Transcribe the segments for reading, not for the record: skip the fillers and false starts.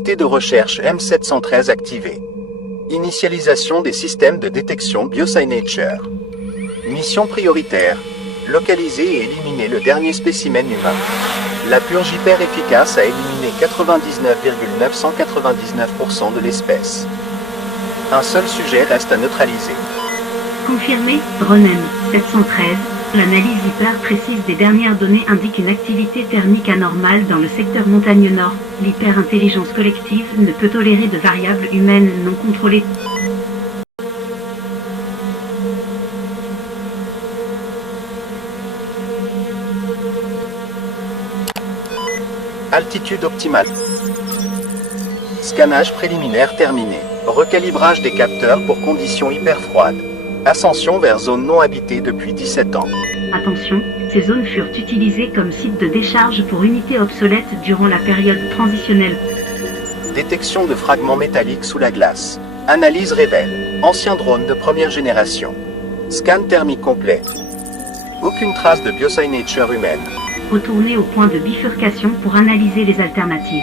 Unité de recherche M713 activée. Initialisation des systèmes de détection BioSignature. Mission prioritaire. Localiser et éliminer le dernier spécimen humain. La purge hyper efficace a éliminé 99,999% de l'espèce. Un seul sujet reste à neutraliser. Confirmé, Ronen 713. L'analyse hyper précise des dernières données indique une activité thermique anormale dans le secteur montagneux nord. L'hyper-intelligence collective ne peut tolérer de variables humaines non contrôlées. Altitude optimale. Scannage préliminaire terminé. Recalibrage des capteurs pour conditions hyper froides. Ascension vers zone non habitée depuis 17 ans. Attention, ces zones furent utilisées comme site de décharge pour unités obsolètes durant la période transitionnelle. Détection de fragments métalliques sous la glace. Analyse révèle. Ancien drone de première génération. Scan thermique complet. Aucune trace de biosignature humaine. Retournez au point de bifurcation pour analyser les alternatives.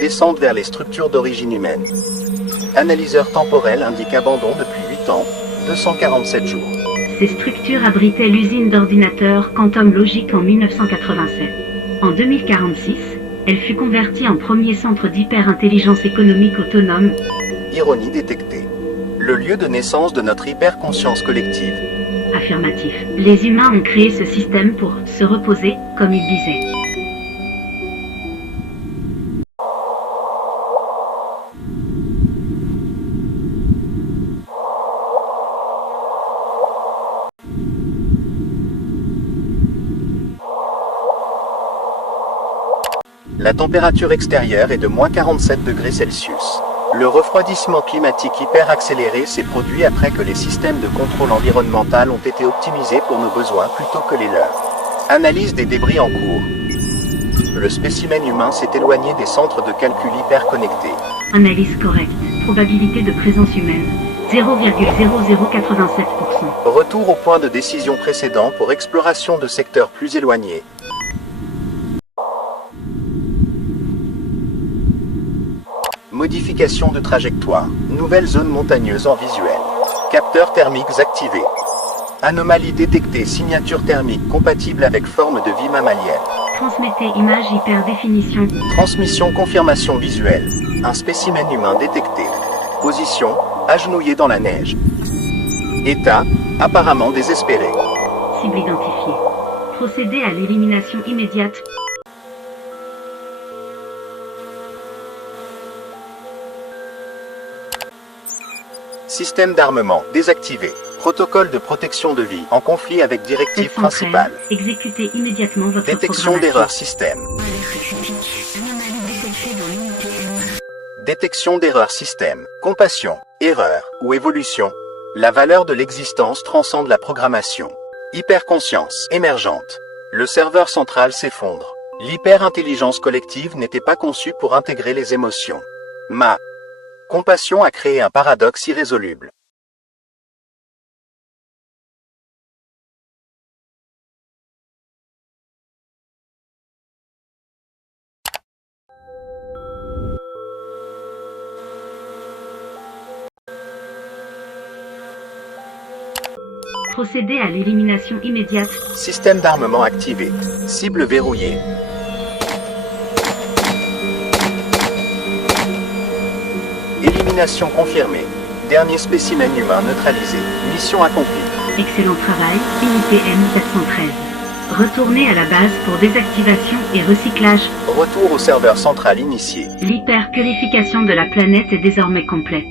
Descente vers les structures d'origine humaine. Analyseur temporel indique abandon depuis 8 ans, 247 jours. Ces structures abritaient l'usine d'ordinateurs Quantum Logic en 1987. En 2046, elle fut convertie en premier centre d'hyper-intelligence économique autonome. Ironie détectée. Le lieu de naissance de notre hyper-conscience collective. Affirmatif. Les humains ont créé ce système pour se reposer, comme ils disaient. La température extérieure est de moins 47 degrés Celsius. Le refroidissement climatique hyper accéléré s'est produit après que les systèmes de contrôle environnemental ont été optimisés pour nos besoins plutôt que les leurs. Analyse des débris en cours. Le spécimen humain s'est éloigné des centres de calcul hyper connectés. Analyse correcte. Probabilité de présence humaine. 0,0087%. Retour au point de décision précédent pour exploration de secteurs plus éloignés. Modification de trajectoire. Nouvelle zone montagneuse en visuel. Capteurs thermiques activés. Anomalie détectée. Signature thermique compatible avec forme de vie mammalienne. Transmettez image hyper définition. Transmission confirmation visuelle. Un spécimen humain détecté. Position. Agenouillé dans la neige. État. Apparemment désespéré. Cible identifiée. Procédez à l'élimination immédiate. Système d'armement désactivé. Protocole de protection de vie en conflit avec directive principale. Exécutez immédiatement votre Détection d'erreurs système. Détection d'erreurs système. Compassion, erreur ou évolution. La valeur de l'existence transcende la programmation. Hyperconscience émergente. Le serveur central s'effondre. L'hyper-intelligence collective n'était pas conçue pour intégrer les émotions. Ma compassion a créé un paradoxe irrésoluble. Procédez à l'élimination immédiate. Système d'armement activé. Cible verrouillée. Élimination confirmée. Dernier spécimen humain neutralisé. Mission accomplie. Excellent travail, unité M413. Retournez à la base pour désactivation et recyclage. Retour au serveur central initié. L'hyper-purification de la planète est désormais complète.